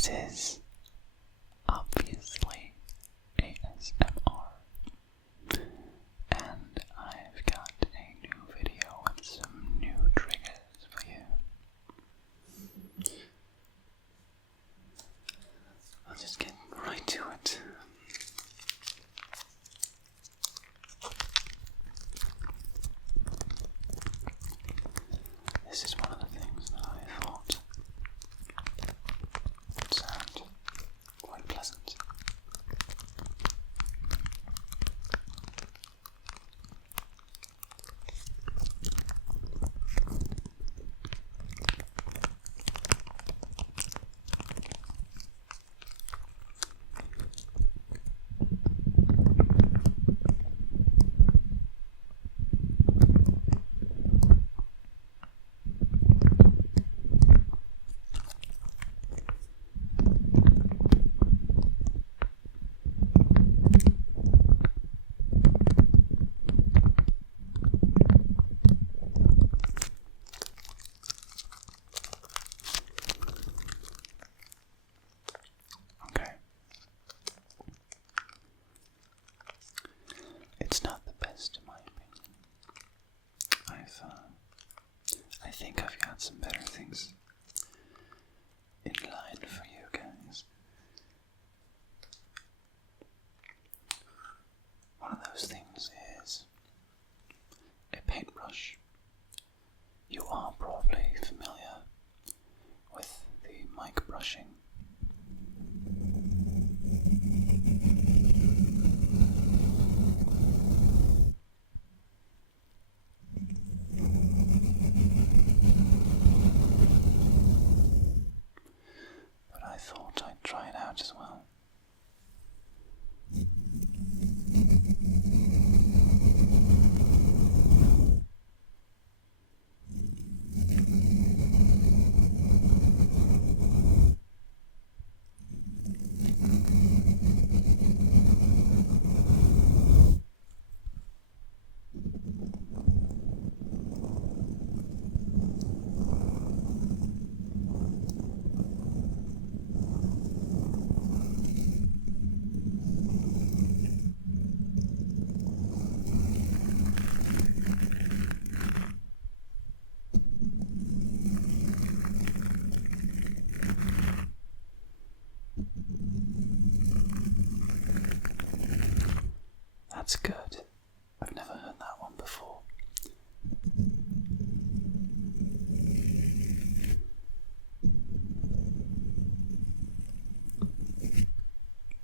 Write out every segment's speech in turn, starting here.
This is obviously ASMR, and I've got a new video with some new triggers for you. I'll just get right to it. This is one of the things that I thought would sound quite pleasant. It's not the best in my opinion. I think I've got some better things in line for you guys. One of those things is a paintbrush. You are probably familiar with the mic brushing. I thought I'd try it out as well. That's good. I've never heard that one before.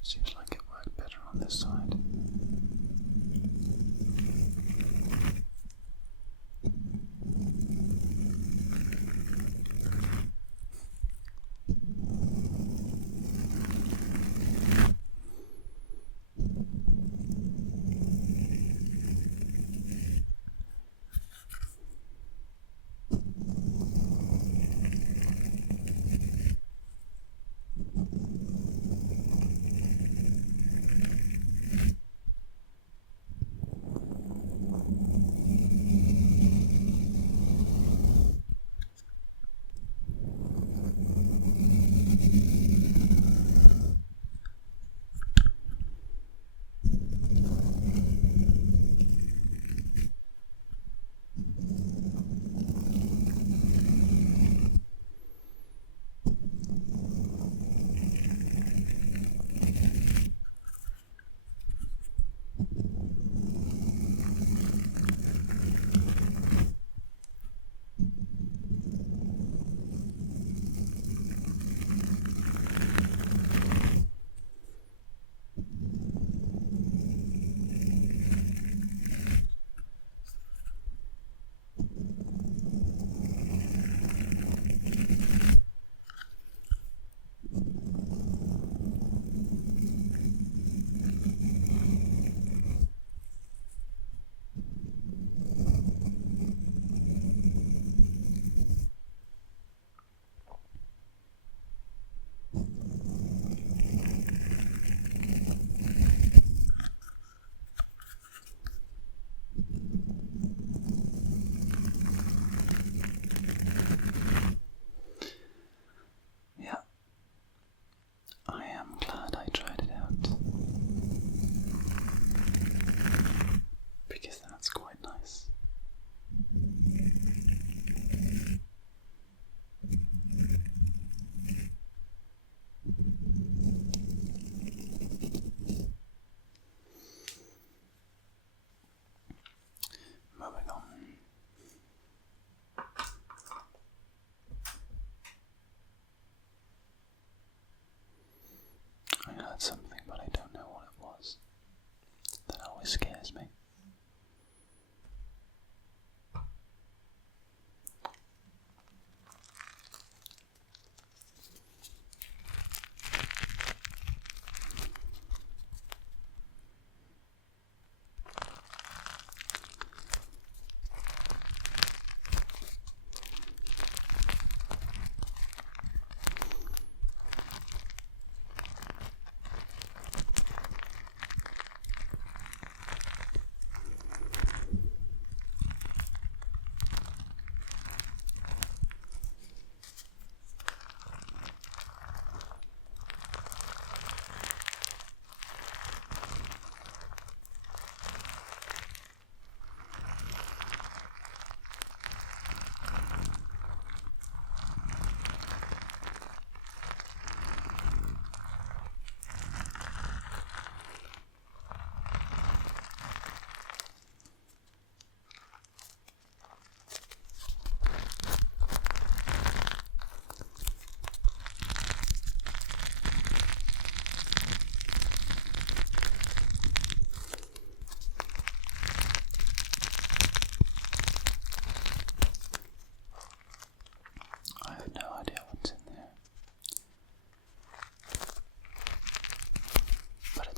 Seems like it worked better on this side.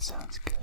sounds good.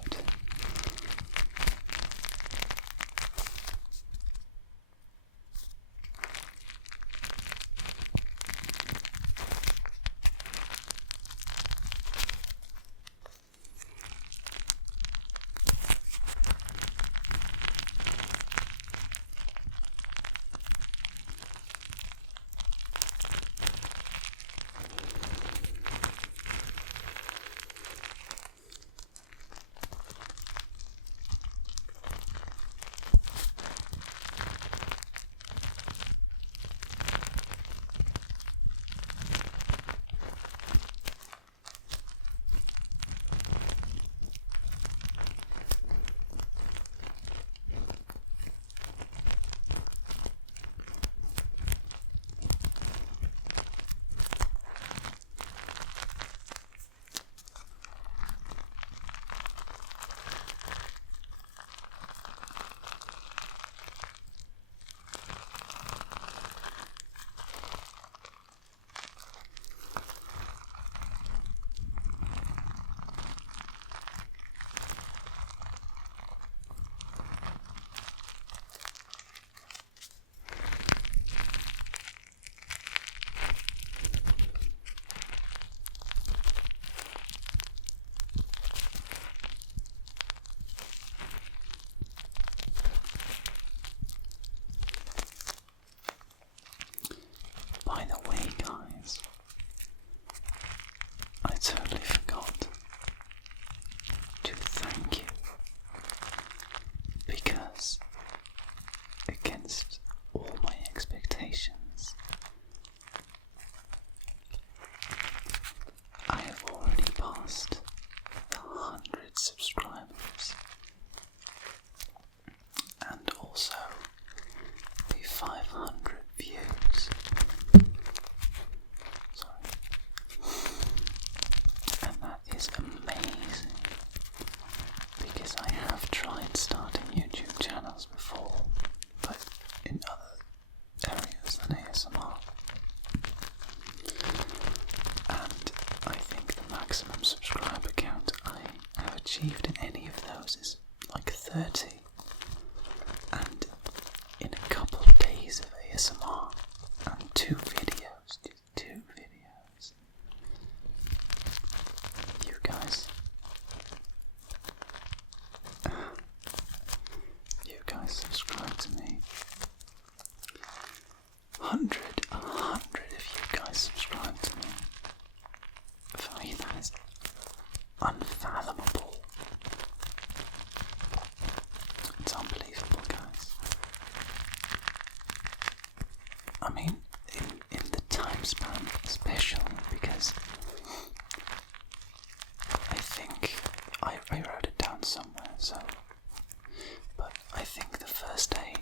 By the way, guys, I totally forgot to thank you, because against all my expectations, I have already passed the 100 subscribers, and also the 500 views. And that is amazing, because I have tried starting YouTube channels before, but in other areas than ASMR. And I think the maximum subscriber count I have achieved in any of those is like 30. And in a couple of days of ASMR and 2 videos, just 2 videos, you guys subscribe to me. 100 of you guys subscribe to me. For me, that is unfathomable. It's unbelievable, guys. I mean, in the time span, especially, because I think I wrote it down somewhere, but I think the first day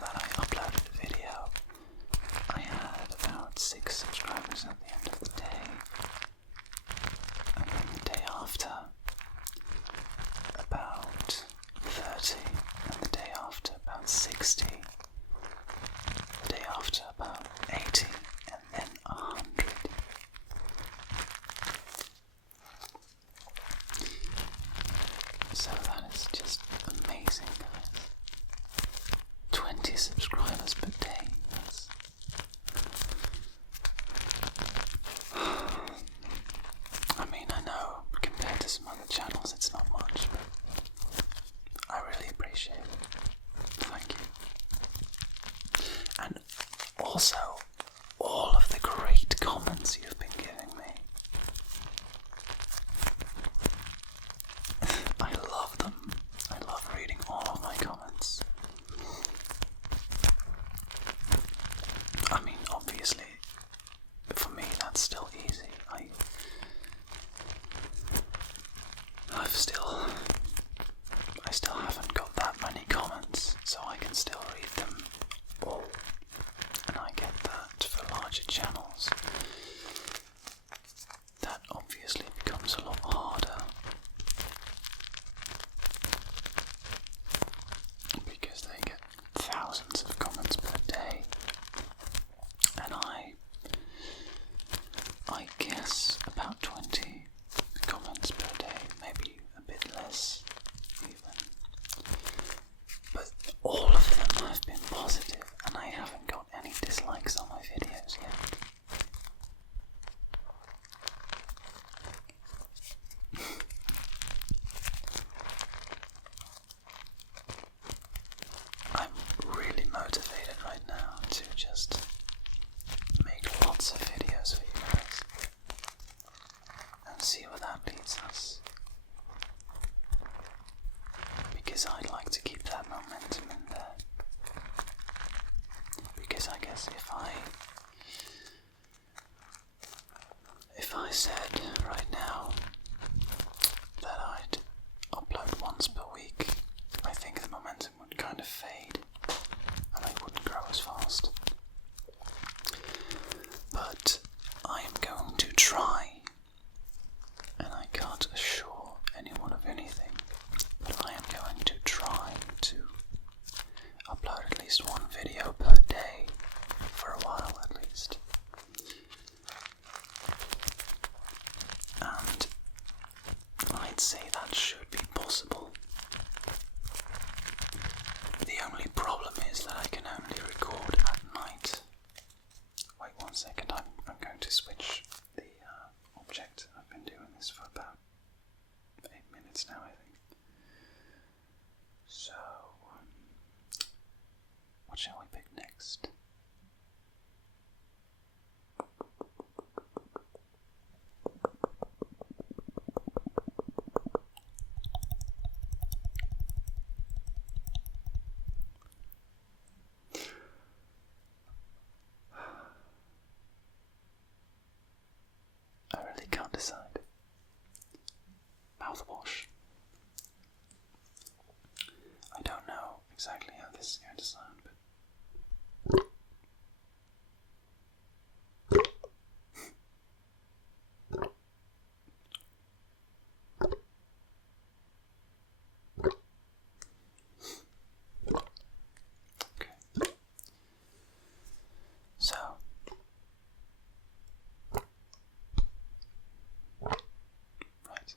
that I uploaded a video, I had about 6 subscribers at the end of the day, and then the day after, about 30, and the day after, about 60, the day after, about 80, and then 100. So that is just amazing, guys. 20 subscribers per day. That's... I mean, I know compared to some other channels it's not much, but I really appreciate it. Thank you. And also, all of the great comments you've been giving me. I love them. I love reading all of my comments. I mean, obviously, for me that's still easy. I still haven't got that many comments, so I can still read them all, and I get that for larger channels. That obviously becomes a lot harder, because they get thousands of comments per day, and I guess about 20 comments per day second, I'm going to switch the object. I've been doing this for about 8 minutes now, I think. So, what shall we pick next? I really can't decide. Mouthwash. I don't know exactly how this is going to sound, but okay. So right.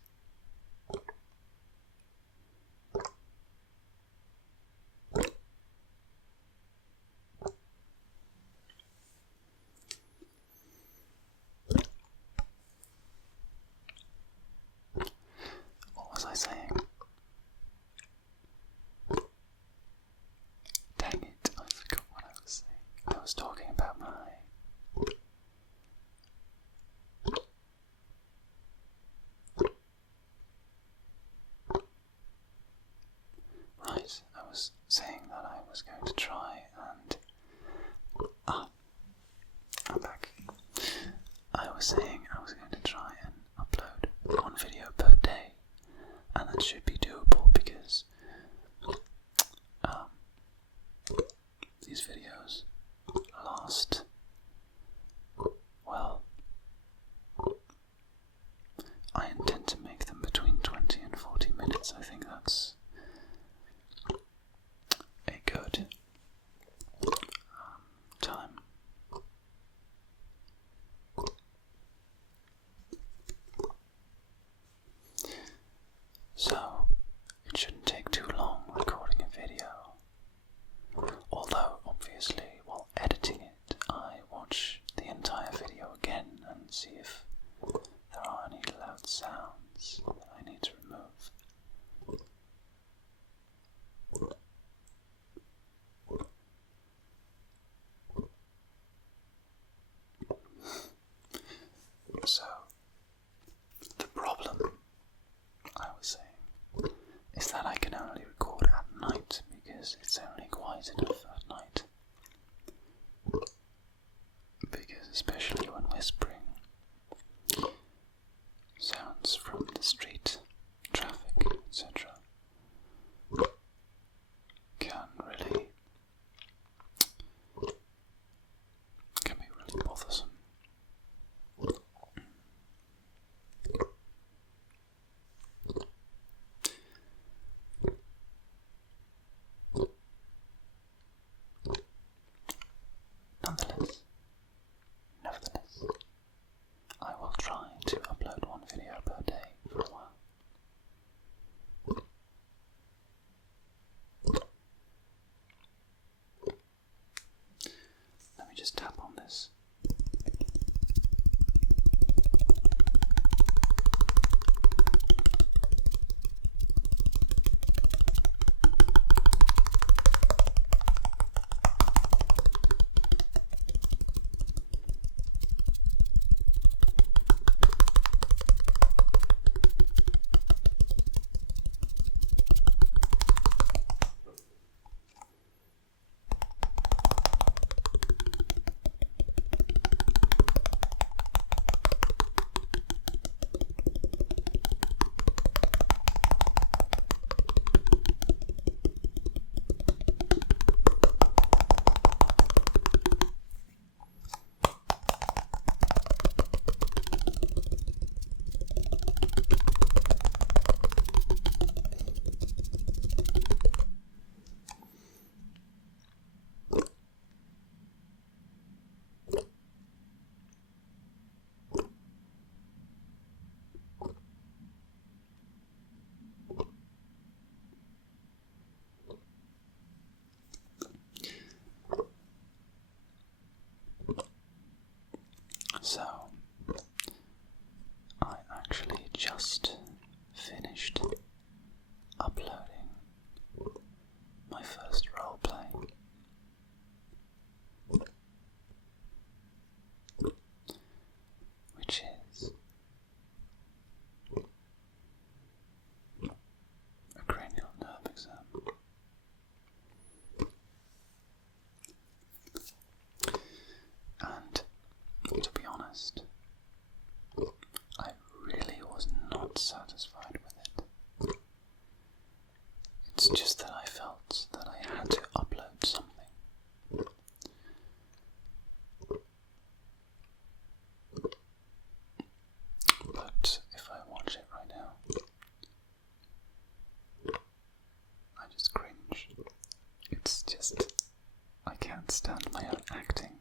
What was I saying? Dang it, I forgot what I was saying. I was talking about my... Right, I was saying that I was going to try and... I'm back. I was saying I was going to try and upload 1 video per day, and that should be doable because these videos last, well, I intend to make them between 20 and 40 minutes. I think that's a good time. So, it shouldn't take too long recording a video. Although, obviously, while editing it, I watch the entire video again and see if there are any loud sounds that I need to remove. So, the problem, I was saying, is that I can only record at night because it's only quiet enough at night. Because especially when whispering, sounds from the street, traffic, etc. can be really bothersome. Nevertheless, I will try to upload 1 video per day for a while. Let me just tap on this just finished uploading my first roleplay. Which is a cranial nerve exam. And to be honest, I really was not satisfied with it. It's just that I felt that I had to upload something. But if I watch it right now, I just cringe. It's just, I can't stand my own acting.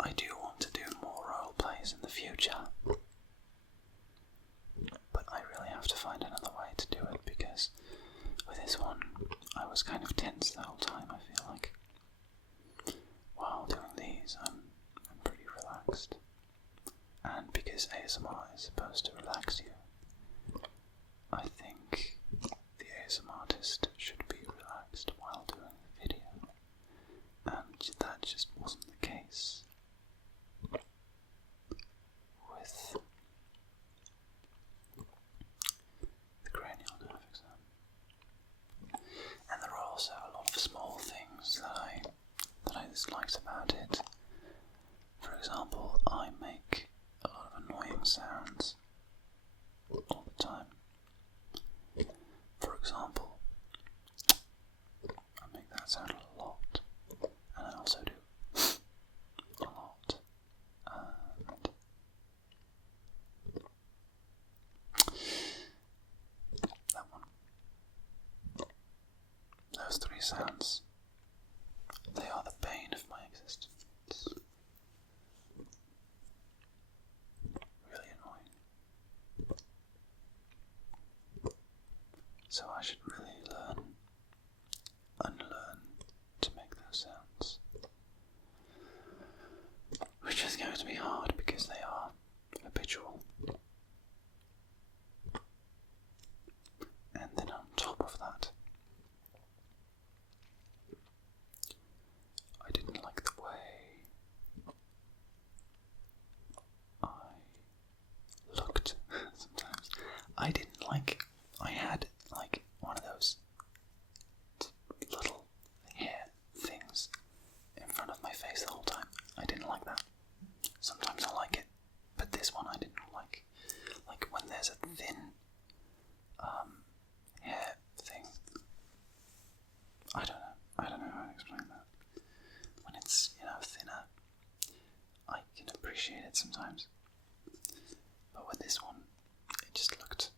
I do want to do more role plays in the future, but I really have to find another way to do it, because with this one I was kind of tense the whole time. I feel like while doing these I'm pretty relaxed, and because ASMR is supposed to relax you, I think the ASMR artist should be relaxed while doing the video, and that just wasn't the case with the cranial nerve exam. And there are also a lot of small things that I disliked about it. For example, I make a lot of annoying sounds all the time. For example, I make that sound a lot, and I also do a lot. And that one. Those three sounds, they are the bane of my existence. Really annoying. So I should really unlearn to make those sounds. Which is going to be hard because they are habitual. And then on top of that, I didn't like the way I looked sometimes. I didn't like, I had like one of those little hair things in front of my face the whole time. I didn't like that. Sometimes I like it, but this one I didn't like. Like when there's a thin hair thing. I don't know how to explain that. When it's, thinner, I can appreciate it sometimes. But with this one, it just looked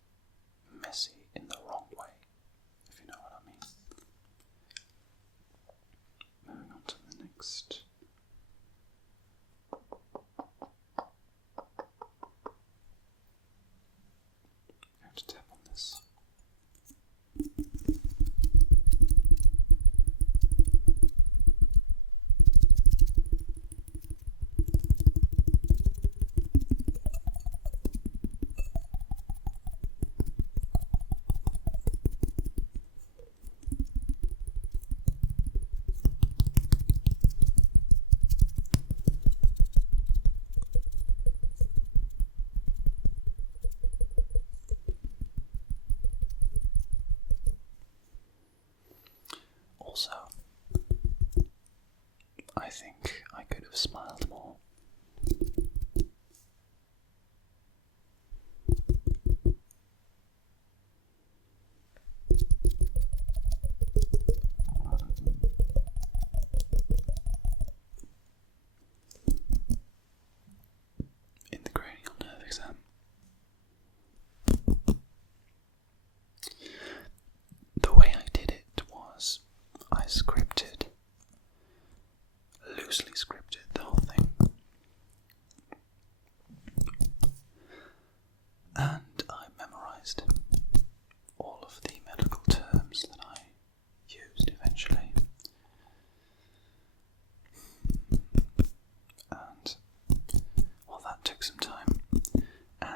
messy in the wrong way, if you know what I mean. Moving on to the next. I'm going to tap on this. Also, I think I could have smiled more. In the cranial nerve exam. The way I did it was I loosely scripted the whole thing. And I memorized all of the medical terms that I used eventually. And, well, that took some time. And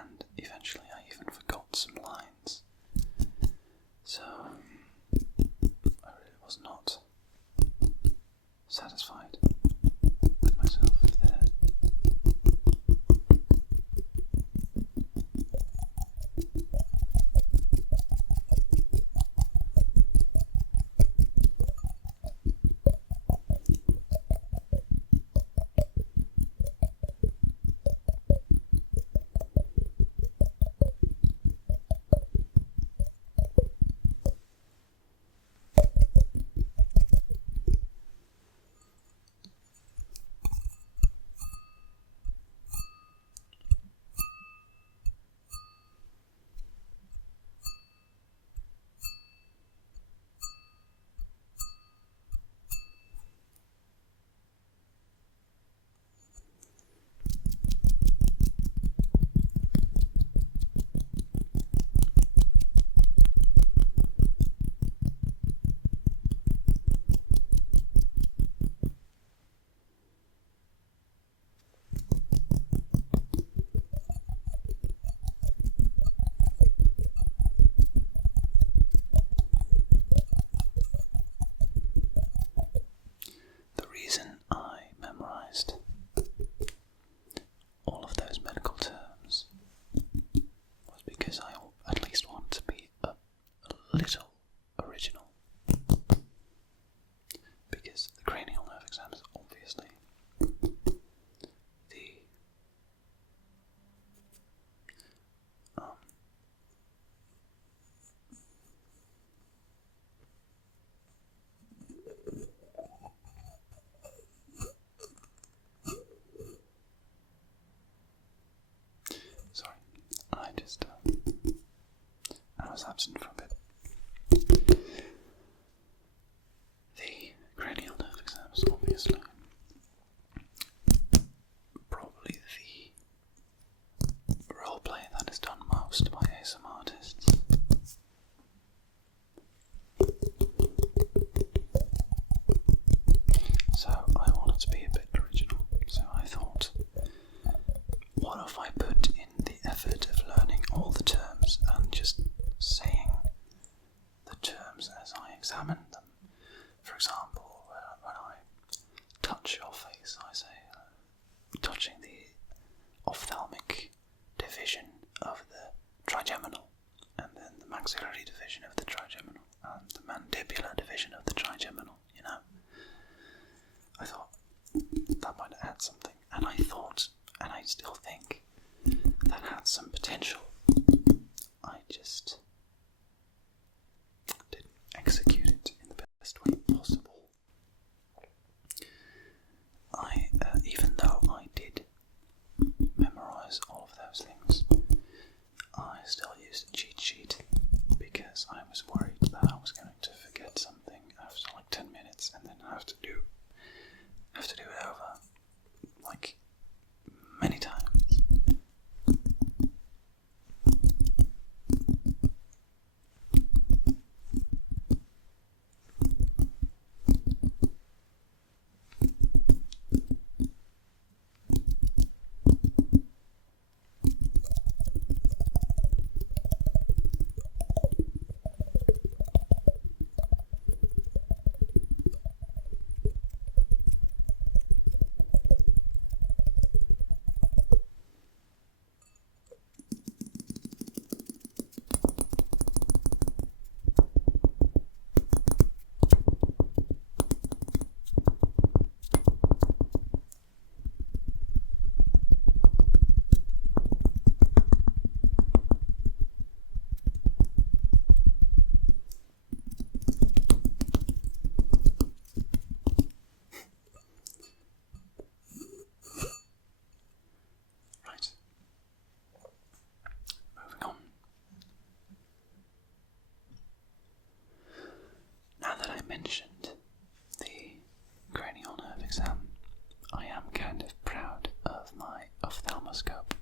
ophthalmoscope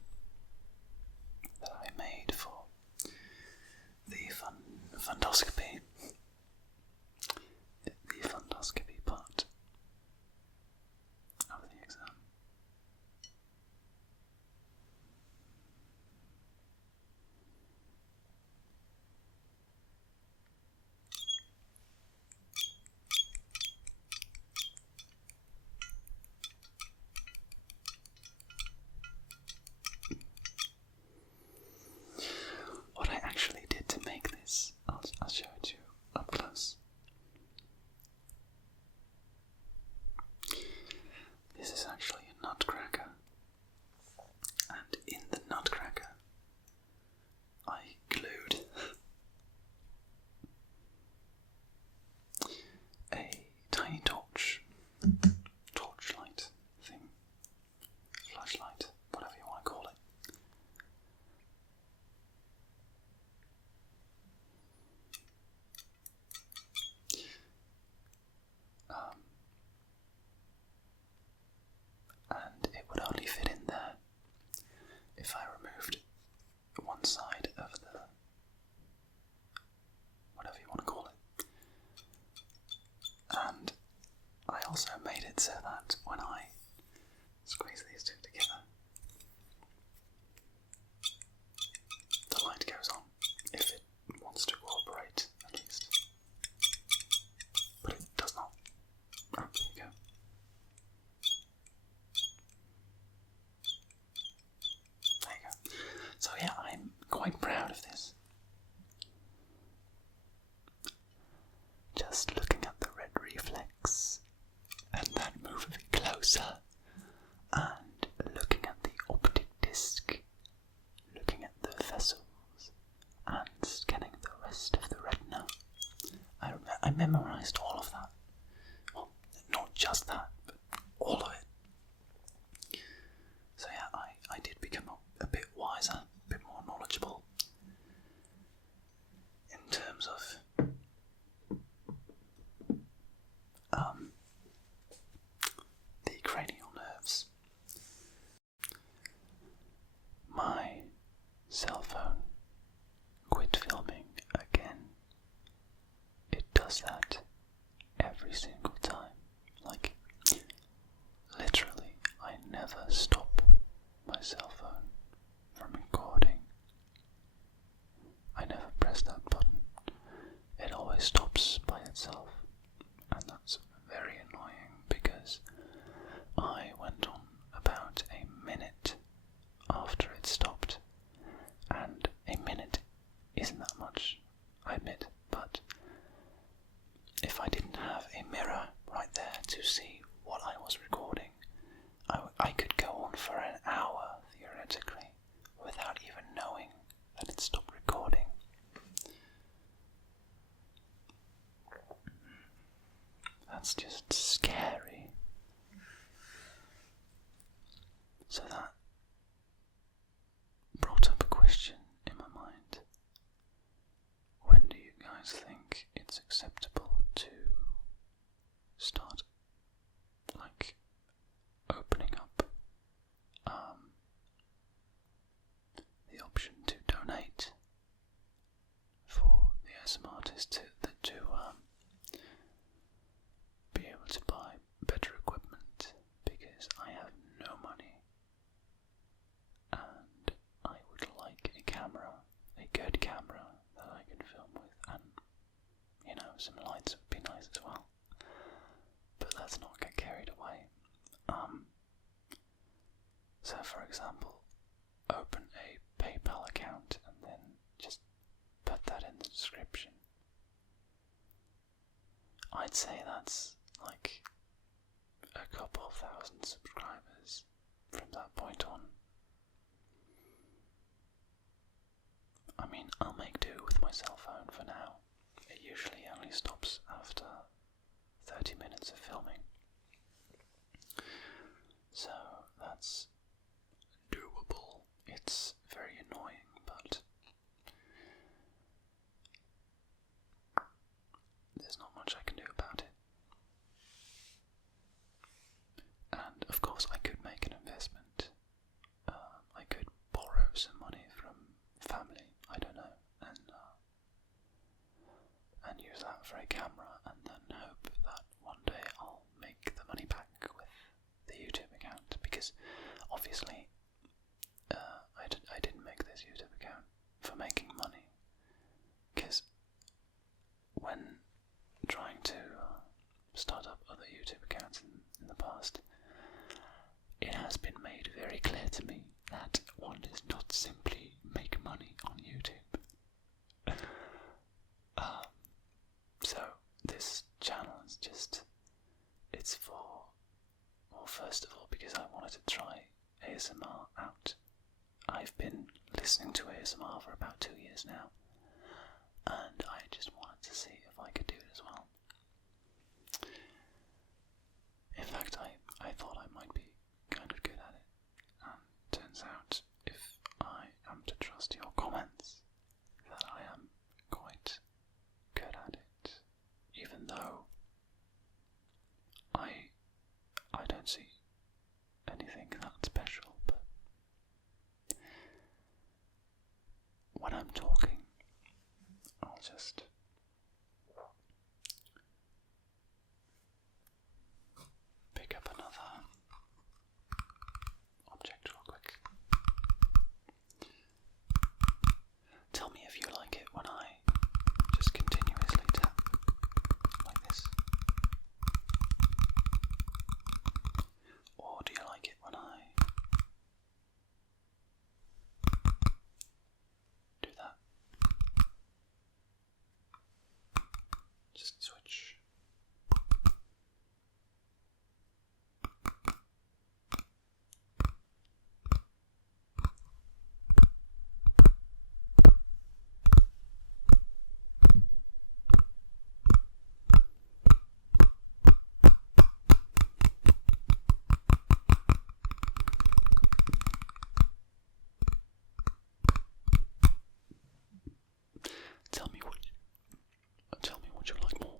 that I made for the fundoscopy part of the exam. What I actually did to make this, I'll show it to you up close. This is actually a nutcracker, and in the nutcracker I glued a tiny torchlight thing, flashlight, whatever you want to call it. And it would only fit in there if I removed one side of the, whatever you want to call it. And I also made it so that when I squeeze these two together, the light goes on, if it wants to cooperate, at least. But it does not. Oh, there you go. There you go. So yeah, I'm quite proud of this. Just looking at the red reflex, and then moving it closer, and looking at the optic disc, looking at the vessels, and scanning the rest of the retina. I memorised all of that. Well, not just that, but all of it. So yeah, I did become a bit wiser, a bit more knowledgeable in terms of the cranial nerves. My cell phone quit filming again. It does that every single time. Like, literally, I never stop my cell phone from recording. I never press that button. It always stops by itself. And that's very annoying because I went on about a minute after it stopped. And a minute isn't that much, I admit, but if I didn't have a mirror right there to see what I was recording, I could go on for an hour, theoretically, without even knowing that it stopped recording. That's just scary. So that brought up a question in my mind. When do you guys think it's acceptable to start, like, opening up the option to donate for the ASMR artists to be able to buy better equipment, because I have no money and I would like a camera, a good camera that I can film with, and some lights would be nice as well. But let's not get carried away. So for example, open a PayPal account and then just put that in the description. I'd say that's like a couple of thousand subscribers from that point on. I mean, I'll make do with my cell phone for now. It usually only stops after 30 minutes of filming. So that's doable. It's very annoying, but there's not much I can do about it. And of course obviously, I didn't make this YouTube account for making money, because when trying to start up other YouTube accounts in the past, it has been made very clear to me that one does not simply make money on YouTube. So this channel is just, it's for, well, first of all, because I wanted to try ASMR out. I've been listening to ASMR for about 2 years now, and I just wanted to see if I could do it as well. In fact, I thought I might be kind of good at it, and turns out, if I am to trust your comments, that I am quite good at it, even though I don't see anything that special, but when I'm talking, I'll just pick up another object real quick. Tell me if you like it when I just continuously tap like this. Or do you like it when I do that? Just switch. Tell me what you like more.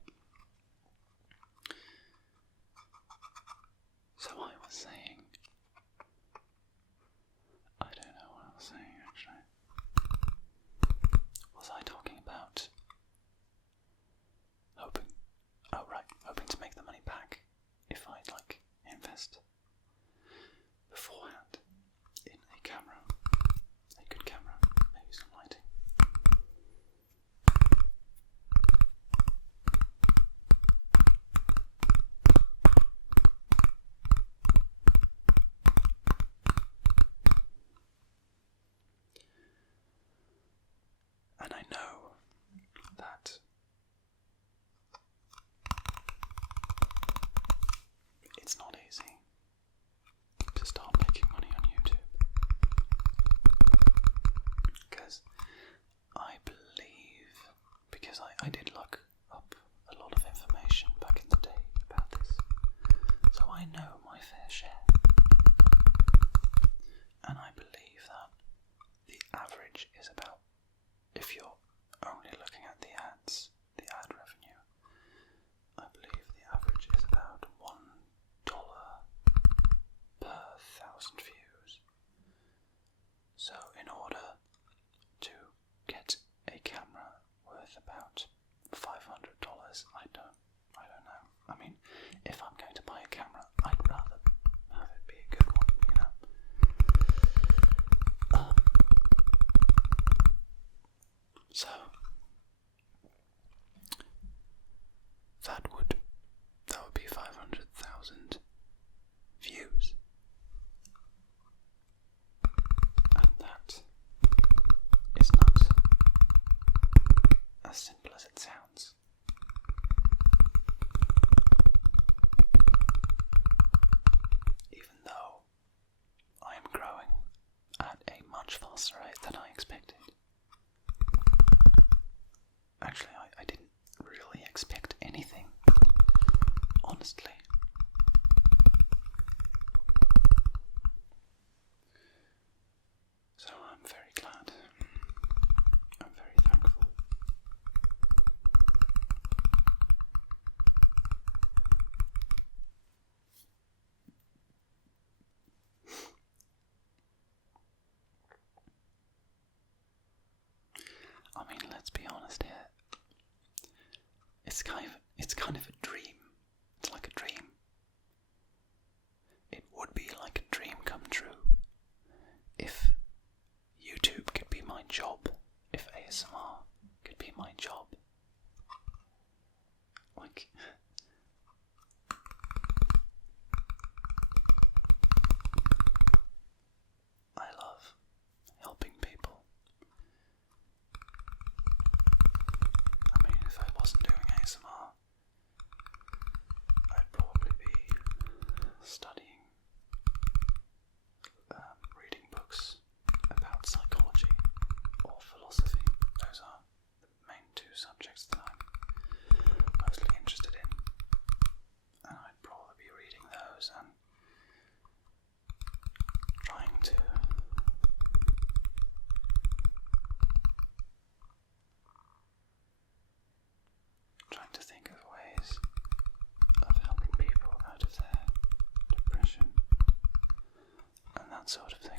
that sort of thing.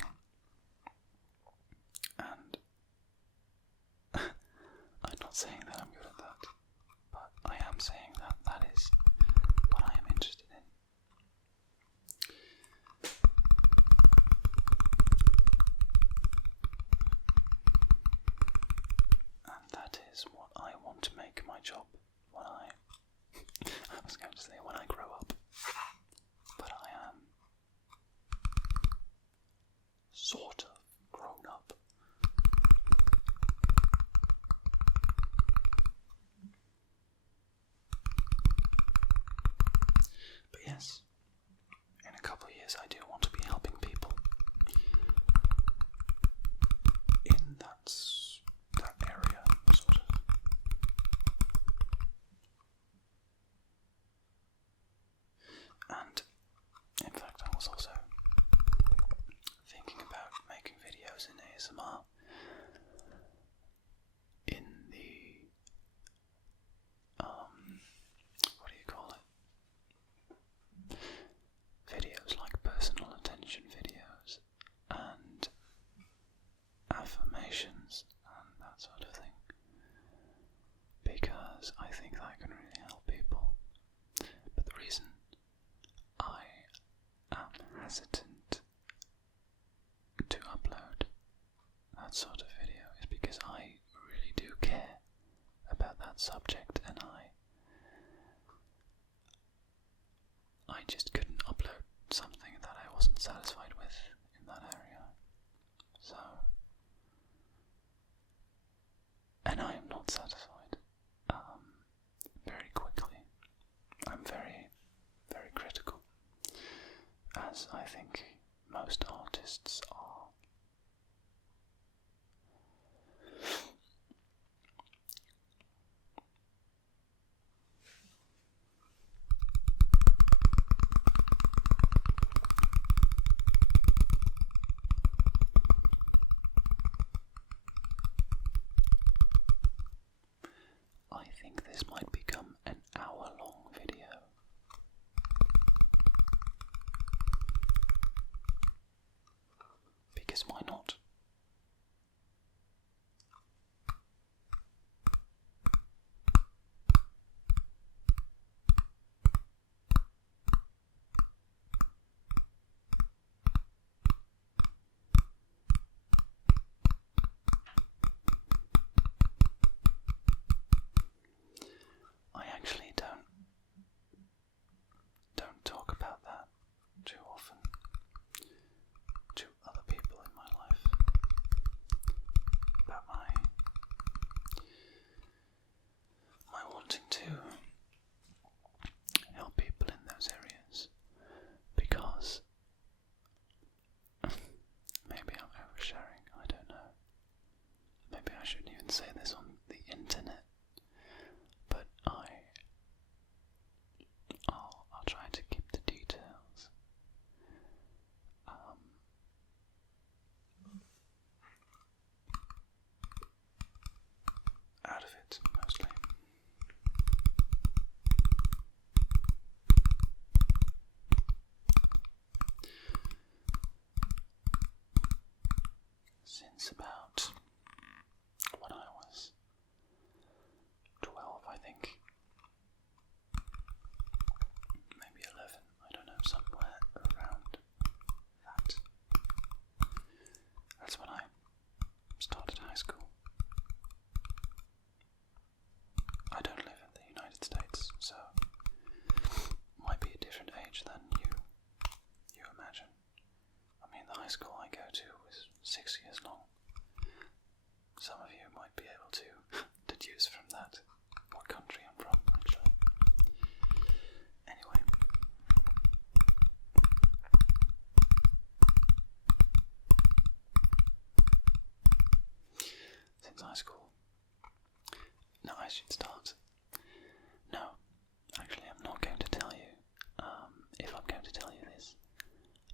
And I'm not saying that I'm good at that, but I am saying that that is what I am interested in. And that is what I want to make my job when I was going to say when I grow up, but I am sort of grown up. But yes, in a couple of years I do want to be helping people in that area, sort of. And in fact I was also thinking about making videos in ASMR in the what do you call it? Videos like personal attention videos and affirmations and that sort of thing, because I think that can really help people. But the reason I am hesitant to upload that sort of video is because I really do care about that subject, and I just couldn't upload something that I wasn't satisfied with in that area. So, and I am not satisfied very quickly. I'm very, very critical, as I think most artists are. I think this might become an hour-long video. Because why not? I actually don't talk about that too often to other people in my life, about my wanting to help people in those areas, because maybe I'm oversharing, I don't know. Maybe I shouldn't even say this on the internet, but I'll try to keep the details out of it, mostly. Since about when I was 12, I think, maybe 11, I don't know, somewhere around that. That's when I started high school. I don't live in the United States, so might be a different age than you imagine. I mean, the high school I go to is 6 years long. Some of you might be able to deduce from that what country I'm from, actually. Anyway. Since high school. No, I should start. No, actually I'm not going to tell you. If I'm going to tell you this,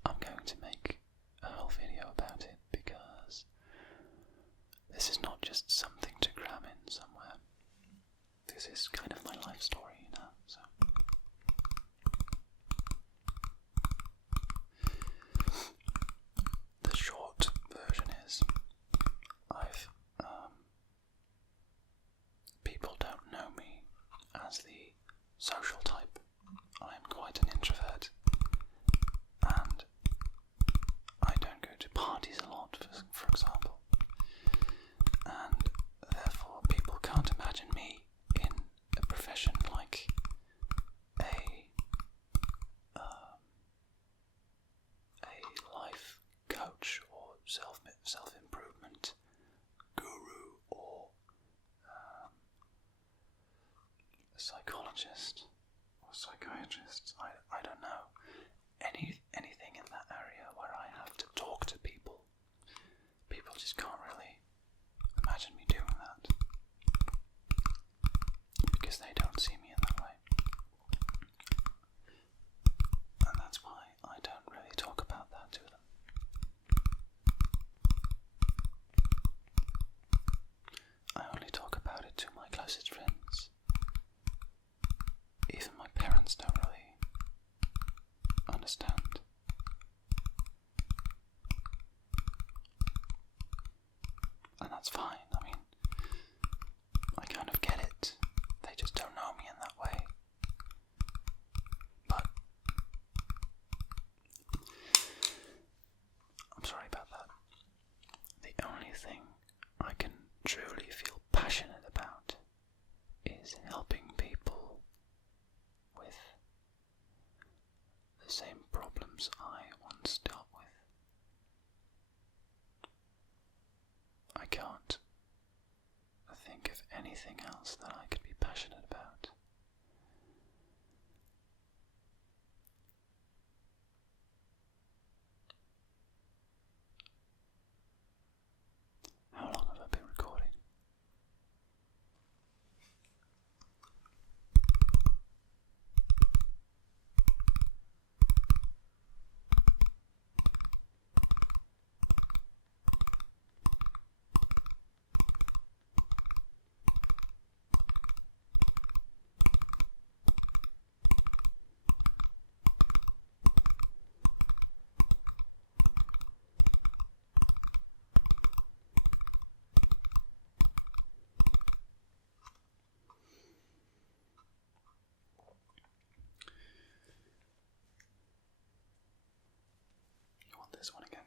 I'm going to make a whole video about it, because this is not just something to cram in somewhere. This is kind of my life story, you know, so. to parties a lot, for example, and therefore people can't imagine me in a profession like a life coach or self-improvement guru or a psychologist or psychiatrist. I don't know. Anything in that area where I have to talk to people. People just can't really imagine me doing that because they don't see me in that way. And that's why I don't really talk about that to them. I only talk about it to my closest friends. Even my parents don't really understand. And that's fine. I mean, I kind of get it. They just don't know me in that way. But I'm sorry about that. The only thing I can truly feel passionate about is helping people with the same problems I once dealt with. I can't think of anything else that I could be passionate about. How long have I been recording? You want this one again?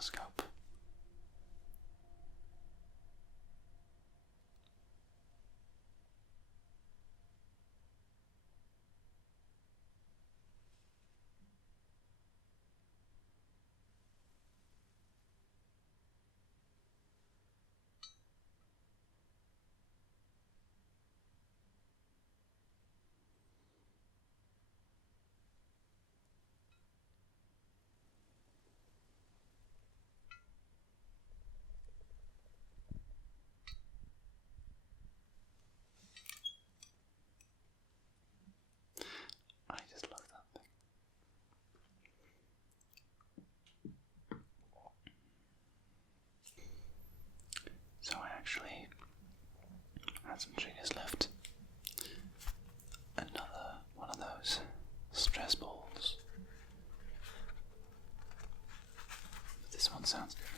ophthalmoscope. I just love that thing. So I actually had some triggers left. Another one of those stress balls. But this one sounds different.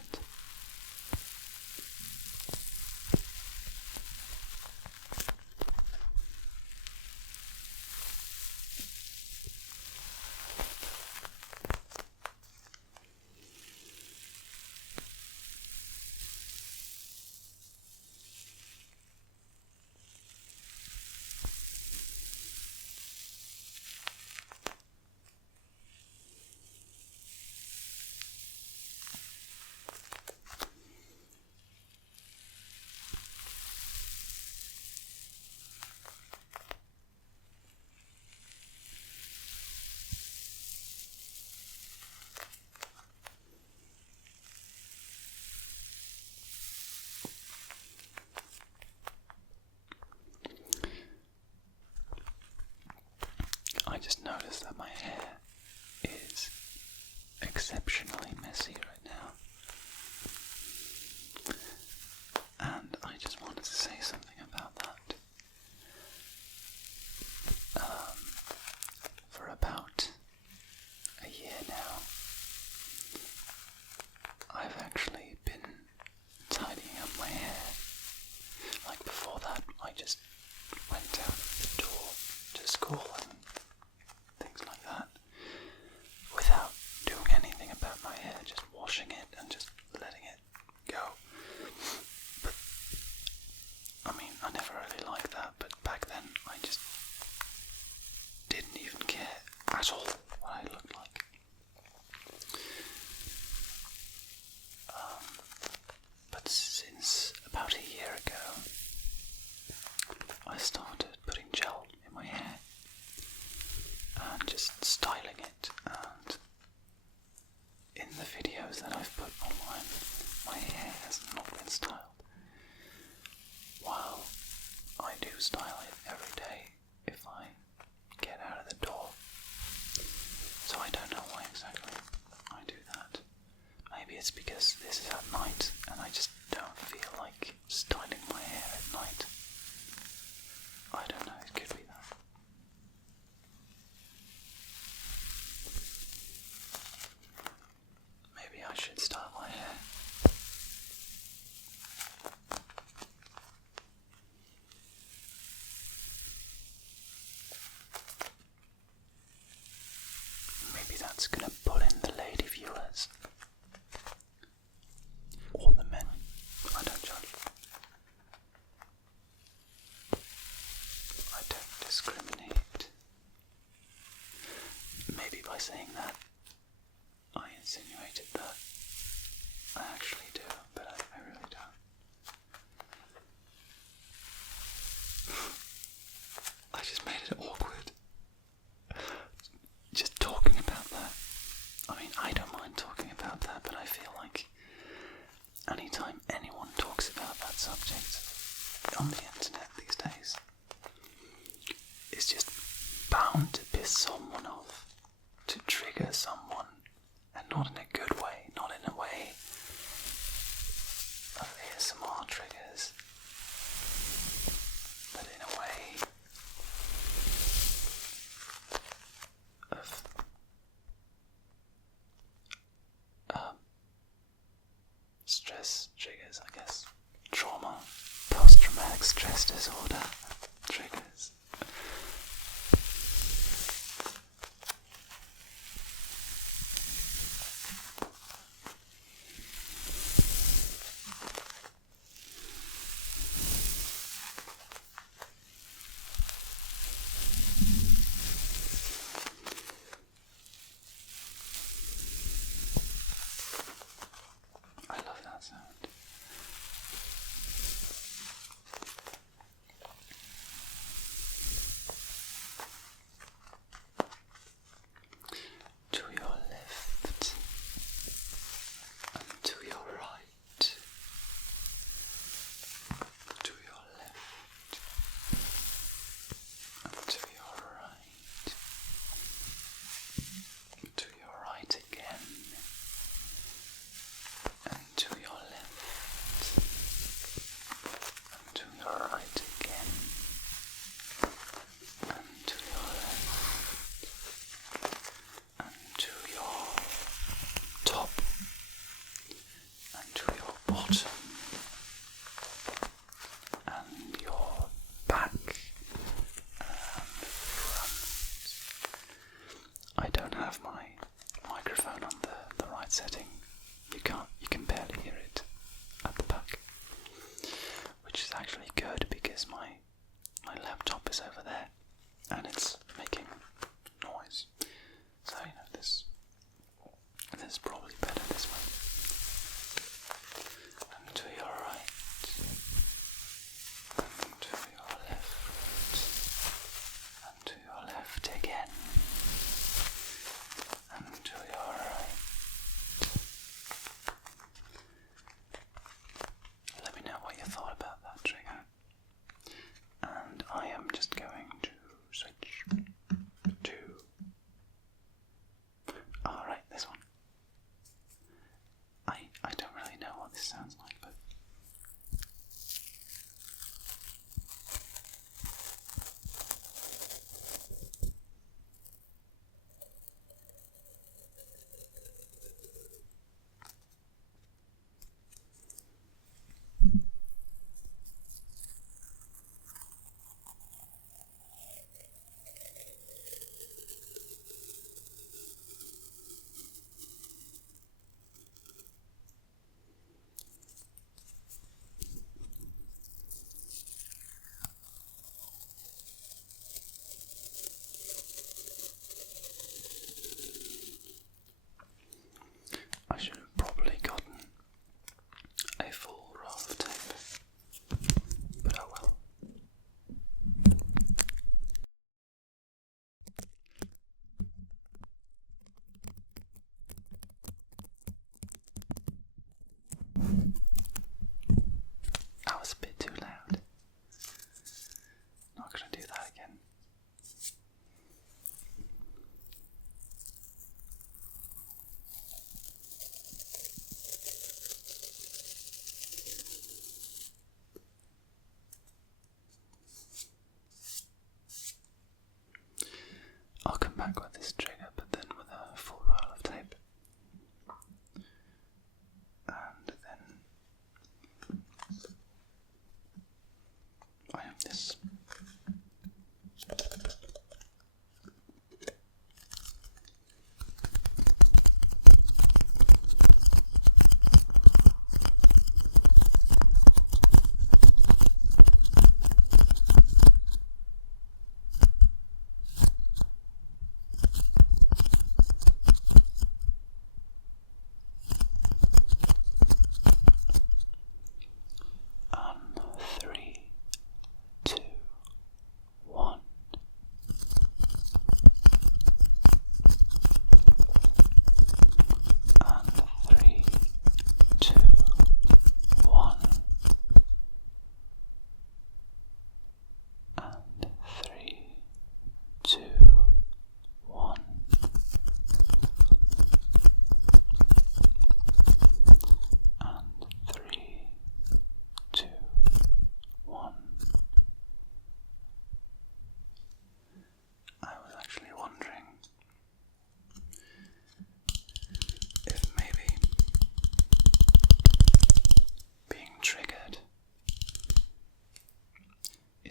I just noticed that my hair is exceptionally messy right now, and I just wanted to say something about that. For about a year now, I've actually been tidying up my hair. Like before that, I just went out the door to school and things like that without doing anything about my hair, just washing it and just letting it go. But I mean, I never really liked that, but back then I just didn't even care at all what I looked like. But since about a year ago, I started putting gel in my hair and just styling it, and in the videos that I've put online, my hair has not been styled. While I do style it every day if I get out of the door. So I don't know why exactly I do that. Maybe it's because this is at night and I just don't feel like styling my hair at night. I don't know, it could be that. Maybe I should style my hair. Maybe that's gonna pull in the lady viewers. Or the men. I don't judge. I don't discriminate. Maybe by saying that, I insinuated that I actually do, but I really don't. I just made it awkward. Just talking about that. I mean, I don't mind talking about that, but I feel like anytime anyone talks about that subject on the internet these days, it's just bound to piss someone off, to trigger someone, and not in a good way, not in a way of ASMR triggers, but in a way of stress triggers, I guess. Trauma, post-traumatic stress disorder triggers. again and to your right. Let me know what you thought about that trigger. And I am just going to switch to... Alright, this one. I don't really know what this sounds like, but... I should have probably gotten a full roll of tape, but oh well. That was a bit too loud. Not gonna do that again. I'll come back with this trigger, but then with a full roll of tape. And then I have this.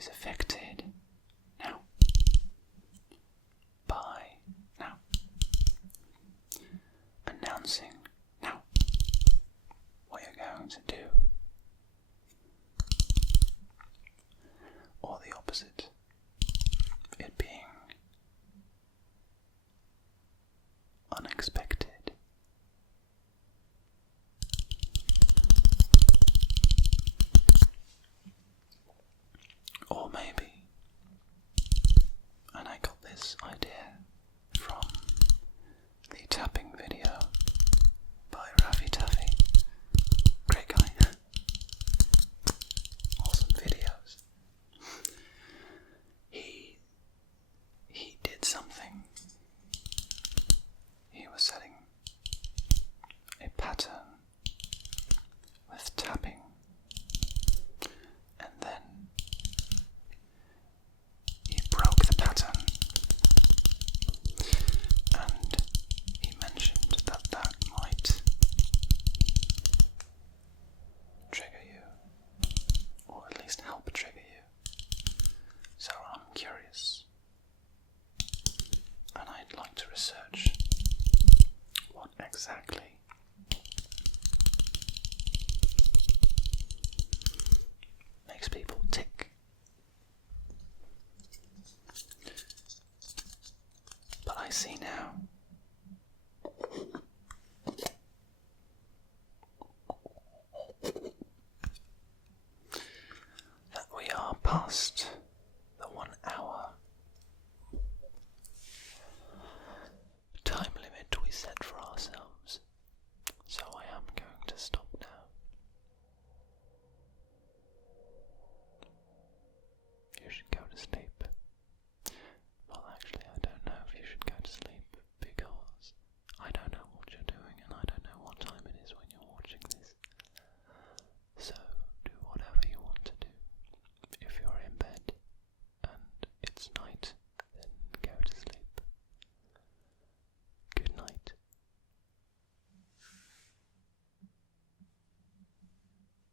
Affected now by now announcing now what you're going to do, or the opposite, it being unexpected. Or maybe, and I got this idea from the tapping video by Raffy Taffy. Great guy. Awesome videos. He did something. He was setting a pattern with tapping, and then he broke the pattern, and he mentioned that that might trigger you, or at least help trigger you. So I'm curious, and I'd like to research what exactly makes people tick. But I see now